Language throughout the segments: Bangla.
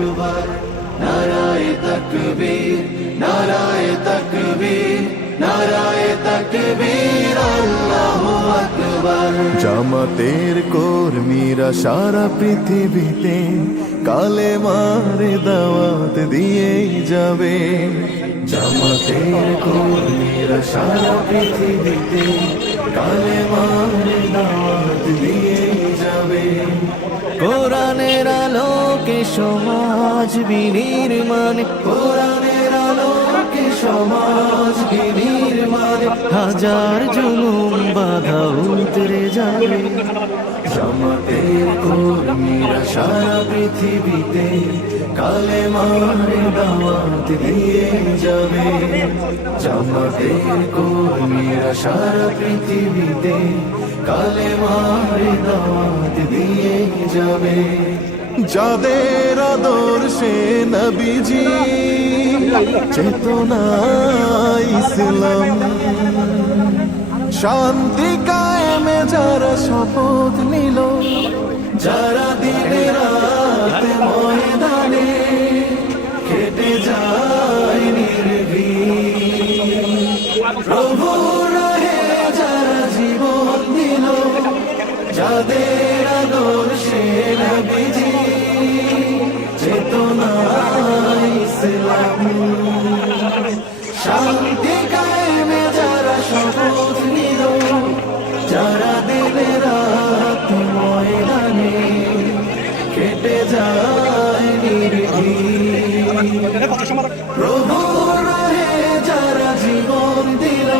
আকবার নারায়ে তাকবীর নারায়ে তাকবীর নারায়ে তাকবীর আল্লাহু আকবার। জামাতের কর্মীরা সারা পৃথিবীতে কালেমার দাওয়াত দিয়েই যাবে। জামাতের কর্মীরা সারা পৃথিবীতে কালেমার দাওয়াত দিয়েই যাবে। কোরআনের আলোকে সমাজ বিনির্মাণ, কোরআনের আলোকে সমাজ বিনির্মাণ, হাজার জুলুম বাধা উতরে যাবে। জামাতের কর্মীরা সারা পৃথিবীতে কালেমার দাওয়াত দিয়ে যাবে। জামাতের কর্মীরা সারা পৃথিবীতে কালেমার দাওয়াত দিয়ে যাবে। যাদের আদর্শে নবীজি চেতনা ইসলাম, শান্তি কায়েমে যারা শপথ নিল, যারা দিনে রাতে ময়দানে কেটে যায় নির্ভীক, প্রভুর রাহে যারা জীবন দিল, যাদের আদর্শে নবীজি চেতনা ইসলাম, শান্তি কায়েমে যারা শপথ নিল, যারা দিনে রাত ময়দানে কেটে যায় নির্ভীক, প্রভুর রাহে যারা জীবন দিল,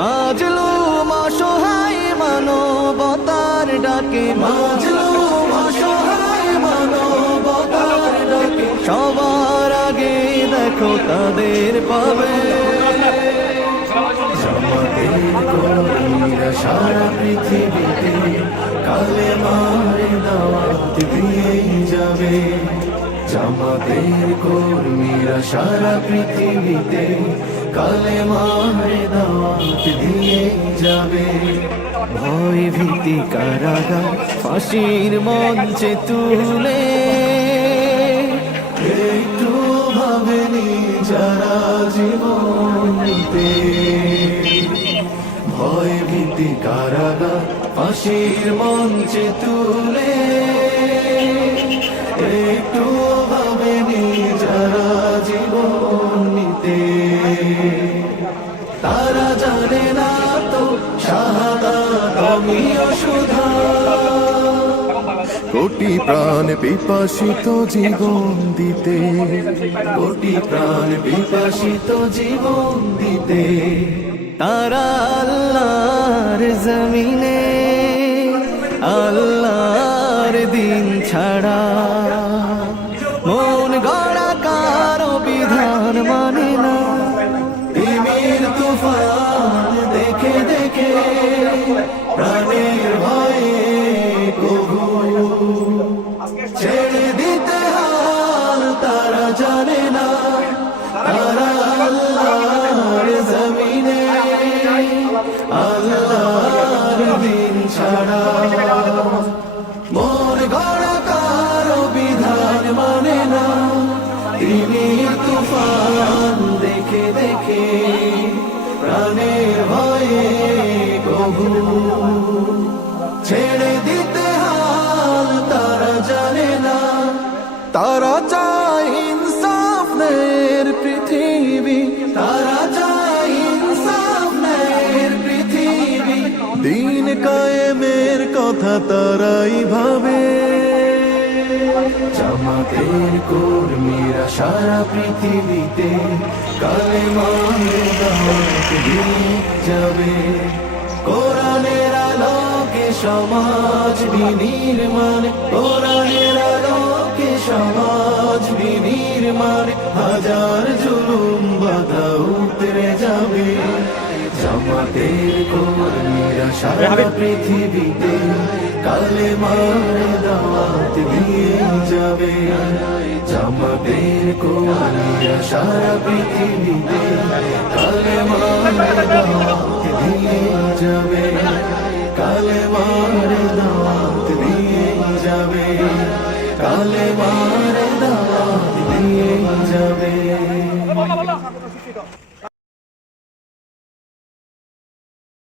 মাজলুম অসহায় মানবতার ডাকে, মাজলুম অসহায় মানবতার ডাকে, সবার আগে দেখো তাদের পাবে। জামাতের কর্মীরা সারা পৃথিবীতে কালেমার দাওয়াত দিয়েই যাবে। জামাতের কর্মীরা সারা পৃথিবীতে কালেমার দাওয়াত দিয়ে যাবে। ভয় ভীতি কারাগার ফাঁসির মঞ্চে তুলে একটু ভাবেনি যারা জীবন দিতে। ভয় ভীতি কারাগার ফাঁসির মঞ্চে তুলে একটু ভাবেনি যারা জীবন নিতে। তারা জানে না তো শাহাদাত অমীয় সুধা, কোটি প্রাণ বিপাসিত জীবন দিতে, কোটি প্রাণ বিপাসিত জীবন দিতে। তারা আল্লাহর জমিনে আল্লাহর দিন ছাড়া মন গড়া কারো বিধান মানে না। তিমির তুফান দেখে দেখে প্রাণের ভয়ে কবু ছেড়ে দিতে হাল তারা জানে না। তারা আল্লাহর জমিনে আল্লাহর দিন ছাড়া মন গড়া কারো বিধান মানে না। তিমির তুফান দেখে দেখে প্রাণের ভয়ে কবু ছেড়ে দিতে হাল তারা জানে না। তারা চায় ইনসাফের পৃথিবী, তারা চায় ইনসাফের পৃথিবী, দিন কায়েমের কথা তারাই ভাবে। জামাতের কর্মীরা সারা পৃথিবীতে কালেমার দাওয়াত দিয়ে যাবে। কোরআনের আলোকে সমাজ বিনির্মাণ, কোরআনের আলোকে সমাজ বিনির্মাণ, হাজার জুলুম বাধা উতরে যাবে। জামাতের কর্মীরা সারা পৃথিবীতে কালেমার দাওয়াত দিয়ে যাবে। জামাতের কর্মীরা সারা পৃথিবীতে কালেমার দাওয়াত দিয়ে যাবে। কালেমার দাওয়াত দিয়ে যাবে। কালেমার